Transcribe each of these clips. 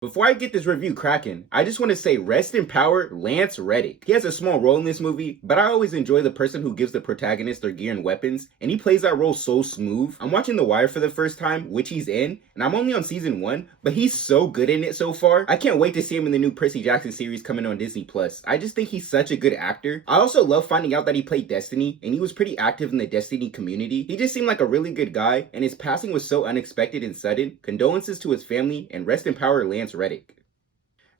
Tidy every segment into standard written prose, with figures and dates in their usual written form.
Before I get this review cracking, I just want to say rest in power, Lance Reddick. He has a small role in this movie, but I always enjoy the person who gives the protagonist their gear and weapons, and he plays that role so smooth. I'm watching The Wire for the first time, which he's in, and I'm only on season 1, but he's so good in it so far. I can't wait to see him in the new Percy Jackson series coming on Disney+. I just think he's such a good actor. I also love finding out that he played Destiny, and he was pretty active in the Destiny community. He just seemed like a really good guy, and his passing was so unexpected and sudden. Condolences to his family, and rest in power, Lance Reddick.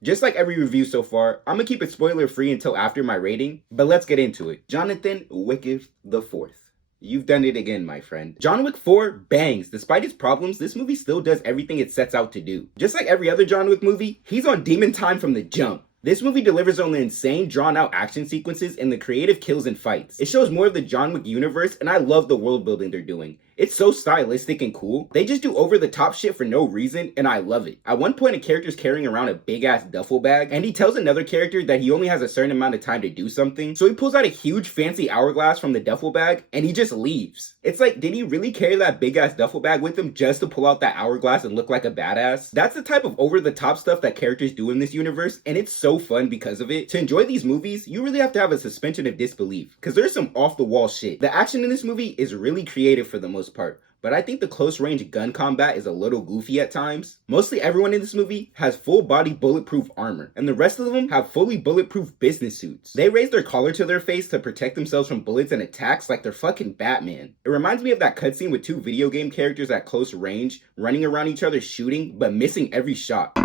Just like every review so far, I'm gonna keep it spoiler free until after my rating, but let's get into it. Jonathan Wick the Fourth. You've done it again, my friend. John Wick 4 bangs. Despite its problems, this movie still does everything it sets out to do. Just like every other John Wick movie, he's on demon time from the jump. This movie delivers on the insane, drawn-out action sequences and the creative kills and fights. It shows more of the John Wick universe, and I love the world building they're doing. It's so stylistic and cool. They just do over-the-top shit for no reason, and I love it. At one point, a character's carrying around a big-ass duffel bag, and he tells another character that he only has a certain amount of time to do something, so he pulls out a huge fancy hourglass from the duffel bag, and he just leaves. It's like, did he really carry that big-ass duffel bag with him just to pull out that hourglass and look like a badass? That's the type of over-the-top stuff that characters do in this universe, and it's so fun because of it. To enjoy these movies, you really have to have a suspension of disbelief, because there's some off-the-wall shit. The action in this movie is really creative for the most part, but I think the close-range gun combat is a little goofy at times. Mostly everyone in this movie has full-body bulletproof armor, and the rest of them have fully bulletproof business suits. They raise their collar to their face to protect themselves from bullets and attacks like they're fucking Batman. It reminds me of that cutscene with two video game characters at close range, running around each other shooting, but missing every shot.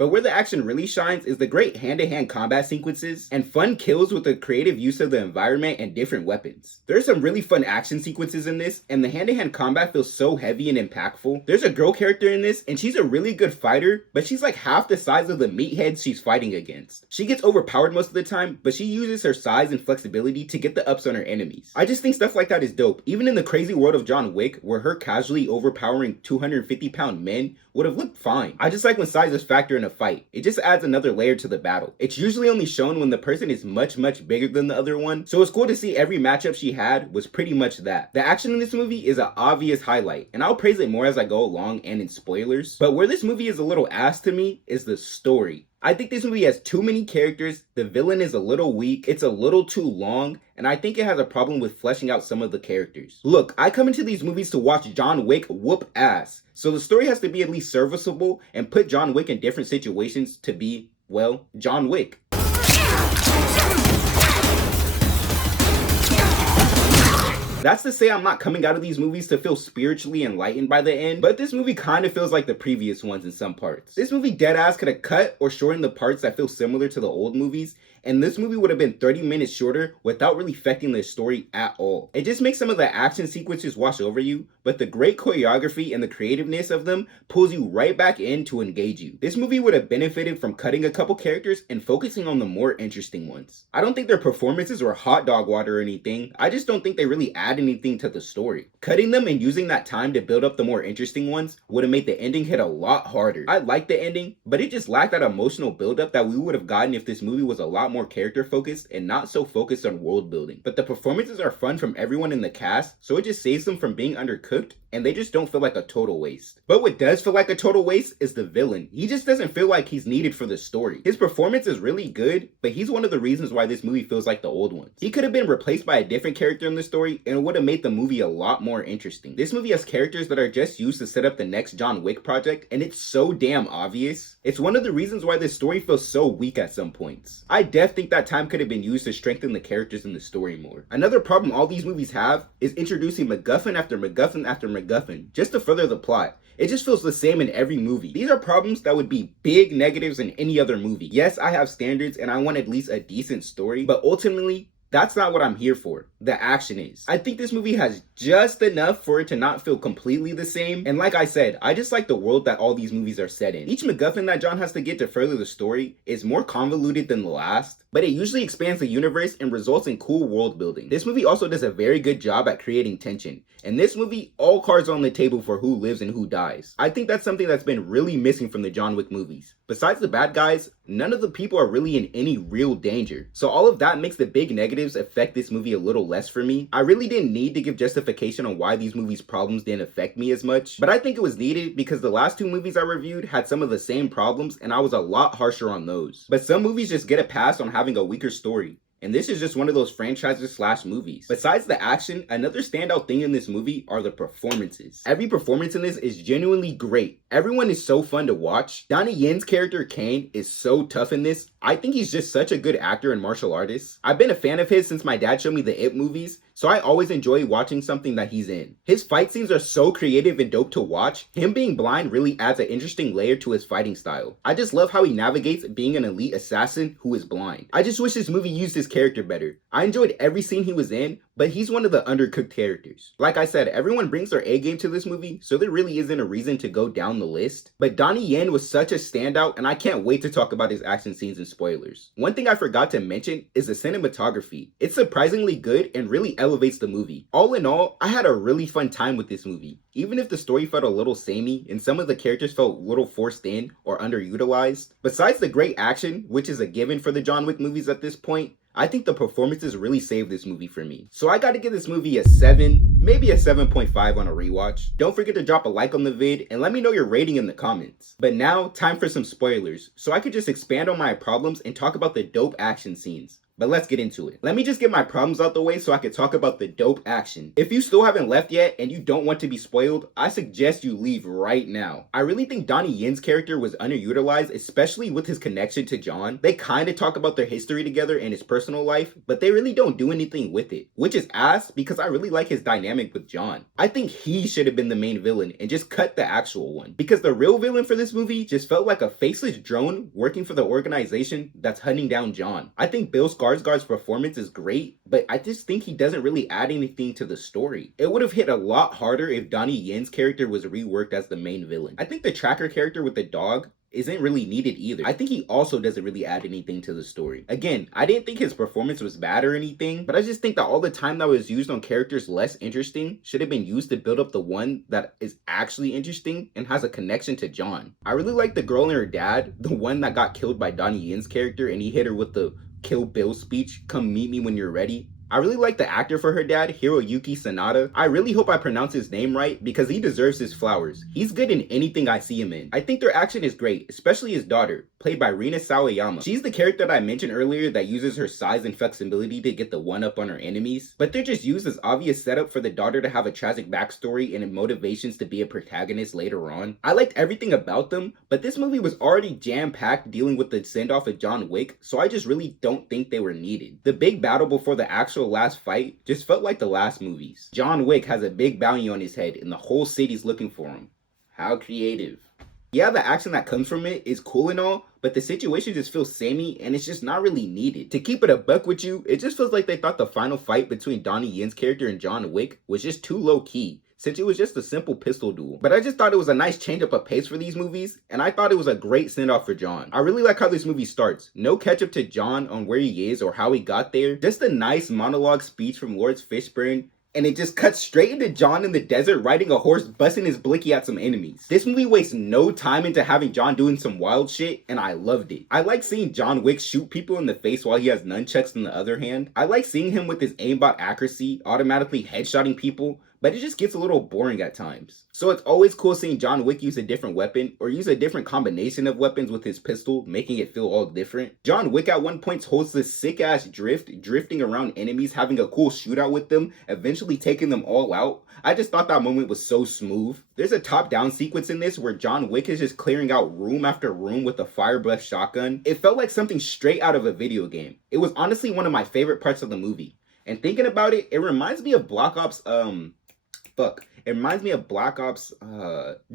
But where the action really shines is the great hand-to-hand combat sequences and fun kills with the creative use of the environment and different weapons. There's some really fun action sequences in this, and the hand-to-hand combat feels so heavy and impactful. There's a girl character in this, and she's a really good fighter, but she's like half the size of the meatheads she's fighting against. She gets overpowered most of the time, but she uses her size and flexibility to get the ups on her enemies. I just think stuff like that is dope, even in the crazy world of John Wick, where her casually overpowering 250-pound men would have looked fine. I just like when sizes factor in a fight. It just adds another layer to the battle. It's usually only shown when the person is much bigger than the other one, so it's cool to see every matchup she had was pretty much that. The action in this movie is an obvious highlight, and I'll praise it more as I go along and in spoilers, but where this movie is a little ass to me is the story. I think this movie has too many characters, the villain is a little weak, it's a little too long, and I think it has a problem with fleshing out some of the characters. Look, I come into these movies to watch John Wick whoop ass, so the story has to be at least serviceable and put John Wick in different situations to be, well, John Wick. That's to say I'm not coming out of these movies to feel spiritually enlightened by the end, but this movie kind of feels like the previous ones in some parts. This movie deadass could have cut or shortened the parts that feel similar to the old movies, and this movie would have been 30 minutes shorter without really affecting the story at all. It just makes some of the action sequences wash over you, but the great choreography and the creativeness of them pulls you right back in to engage you. This movie would have benefited from cutting a couple characters and focusing on the more interesting ones. I don't think their performances were hot dog water or anything, I just don't think they really add anything to the story. Cutting them and using that time to build up the more interesting ones would have made the ending hit a lot harder. I liked the ending, but it just lacked that emotional buildup that we would have gotten if this movie was a lot more character focused and not so focused on world building. But the performances are fun from everyone in the cast, so it just saves them from being undercooked, and they just don't feel like a total waste. But what does feel like a total waste is the villain. He just doesn't feel like he's needed for the story. His performance is really good, but he's one of the reasons why this movie feels like the old ones. He could have been replaced by a different character in the story, and it would have made the movie a lot more interesting. This movie has characters that are just used to set up the next John Wick project, and it's so damn obvious. It's one of the reasons why this story feels so weak at some points. I def think that time could have been used to strengthen the characters in the story more. Another problem all these movies have is introducing MacGuffin after MacGuffin after MacGuffin just to further the plot. It just feels the same in every movie. These are problems that would be big negatives in any other movie. Yes, I have standards and I want at least a decent story, but ultimately, that's not what I'm here for. The action is. I think this movie has just enough for it to not feel completely the same. And like I said, I just like the world that all these movies are set in. Each MacGuffin that John has to get to further the story is more convoluted than the last. but it usually expands the universe and results in cool world building. This movie also does a very good job at creating tension. In this movie, all cards are on the table for who lives and who dies. I think that's something that's been really missing from the John Wick movies. Besides the bad guys, none of the people are really in any real danger. So all of that makes the big negatives affect this movie a little less for me. I really didn't need to give justification on why these movies' problems didn't affect me as much, but I think it was needed because the last 2 movies I reviewed had some of the same problems and I was a lot harsher on those. But some movies just get a pass on having a weaker story. And this is just one of those franchises / movies. Besides the action, another standout thing in this movie are the performances. Every performance in this is genuinely great. Everyone is so fun to watch. Donnie Yen's character Kane is so tough in this. I think he's just such a good actor and martial artist. I've been a fan of his since my dad showed me the It movies, so I always enjoy watching something that he's in. His fight scenes are so creative and dope to watch. Him being blind really adds an interesting layer to his fighting style. I just love how he navigates being an elite assassin who is blind. I just wish this movie used his character better. I enjoyed every scene he was in, but he's one of the undercooked characters. Like I said, everyone brings their A game to this movie, so there really isn't a reason to go down the list. But Donnie Yen was such a standout, and I can't wait to talk about his action scenes and spoilers. One thing I forgot to mention is the cinematography. It's surprisingly good and really elevates the movie. All in all, I had a really fun time with this movie. Even if the story felt a little samey and some of the characters felt a little forced in or underutilized. Besides the great action, which is a given for the John Wick movies at this point, I think the performances really saved this movie for me. So I gotta give this movie a 7, maybe a 7.5 on a rewatch. Don't forget to drop a like on the vid and let me know your rating in the comments. But now, time for some spoilers, so I could just expand on my problems and talk about the dope action scenes. But let's get into it. Let me just get my problems out the way so I can talk about the dope action. If you still haven't left yet and you don't want to be spoiled, I suggest you leave right now. I really think Donnie Yen's character was underutilized, especially with his connection to John. They kind of talk about their history together and his personal life, but they really don't do anything with it. Which is ass because I really like his dynamic with John. I think he should have been the main villain and just cut the actual one. Because the real villain for this movie just felt like a faceless drone working for the organization that's hunting down John. I think Bill Skarsgård's performance is great, but I just think he doesn't really add anything to the story. It would have hit a lot harder if Donnie Yen's character was reworked as the main villain. I think the tracker character with the dog isn't really needed either. I think he also doesn't really add anything to the story. Again, I didn't think his performance was bad or anything, but I just think that all the time that was used on characters less interesting should have been used to build up the one that is actually interesting and has a connection to John. I really like the girl and her dad, the one that got killed by Donnie Yen's character and he hit her with the Kill Bill speech, "Come meet me when you're ready." I really like the actor for her dad, Hiroyuki Sanada. I really hope I pronounce his name right because he deserves his flowers. He's good in anything I see him in. I think their action is great, especially his daughter, played by Rina Sawayama. She's the character that I mentioned earlier that uses her size and flexibility to get the one-up on her enemies, but they're just used as obvious setup for the daughter to have a tragic backstory and motivations to be a protagonist later on. I liked everything about them, but this movie was already jam-packed dealing with the send-off of John Wick, so I just really don't think they were needed. The big battle before the actual last fight just felt like the last movies. John Wick has a big bounty on his head and the whole city's looking for him. How creative. Yeah, the action that comes from it is cool and all, but the situation just feels samey and it's just not really needed. To keep it a buck with you, it just feels like they thought the final fight between Donnie Yen's character and John Wick was just too low-key, since it was just a simple pistol duel. But I just thought it was a nice change up of pace for these movies, and I thought it was a great send-off for John. I really like how this movie starts. No catch-up to John on where he is or how he got there. Just a nice monologue speech from Lawrence Fishburne, and it just cuts straight into John in the desert riding a horse busting his blicky at some enemies. This movie wastes no time into having John doing some wild shit, and I loved it. I like seeing John Wick shoot people in the face while he has nunchucks in the other hand. I like seeing him with his aimbot accuracy, automatically headshotting people, but it just gets a little boring at times. So it's always cool seeing John Wick use a different weapon or use a different combination of weapons with his pistol, making it feel all different. John Wick at one point holds this sick ass drifting around enemies, having a cool shootout with them, eventually taking them all out. I just thought that moment was so smooth. There's a top-down sequence in this where John Wick is just clearing out room after room with a fire breath shotgun. It felt like something straight out of a video game. It was honestly one of my favorite parts of the movie. And thinking about it, it reminds me of Black Ops, It reminds me of Black Ops,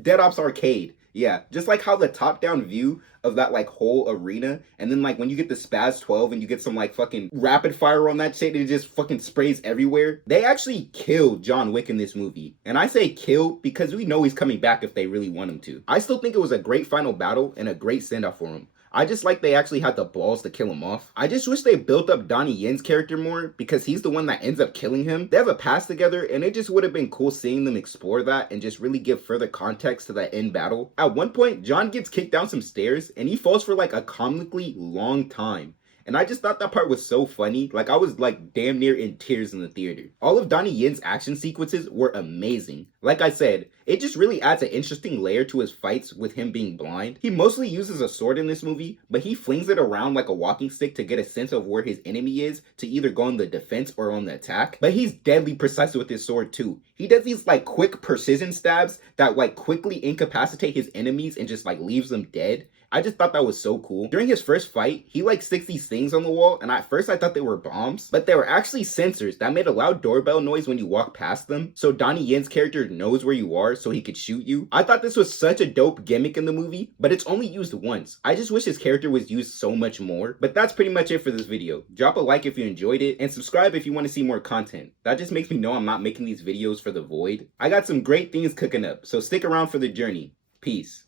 Dead Ops Arcade. Yeah, just like how the top-down view of that, like, whole arena, and then, like, when you get the Spaz 12 and you get some, like, fucking rapid fire on that shit and it just fucking sprays everywhere. They actually killed John Wick in this movie. And I say kill because we know he's coming back if they really want him to. I still think it was a great final battle and a great send-off for him. I just like they actually had the balls to kill him off. I just wish they built up Donnie Yen's character more because he's the one that ends up killing him. They have a past together and it just would have been cool seeing them explore that and just really give further context to that end battle. At one point, John gets kicked down some stairs and he falls for like a comically long time. And I just thought that part was so funny. Like, I was like damn near in tears in the theater. All of Donnie Yen's action sequences were amazing. Like I said, it just really adds an interesting layer to his fights with him being blind. He mostly uses a sword in this movie, but he flings it around like a walking stick to get a sense of where his enemy is to either go on the defense or on the attack. But he's deadly precise with his sword too. He does these like quick precision stabs that like quickly incapacitate his enemies and just like leaves them dead. I just thought that was so cool. During his first fight, he like sticks these things on the wall, and at first I thought they were bombs, but they were actually sensors that made a loud doorbell noise when you walk past them, so Donnie Yen's character knows where you are so he could shoot you. I thought this was such a dope gimmick in the movie, but it's only used once. I just wish his character was used so much more. But that's pretty much it for this video. Drop a like if you enjoyed it, and subscribe if you want to see more content. That just makes me know I'm not making these videos for the void. I got some great things cooking up, so stick around for the journey. Peace.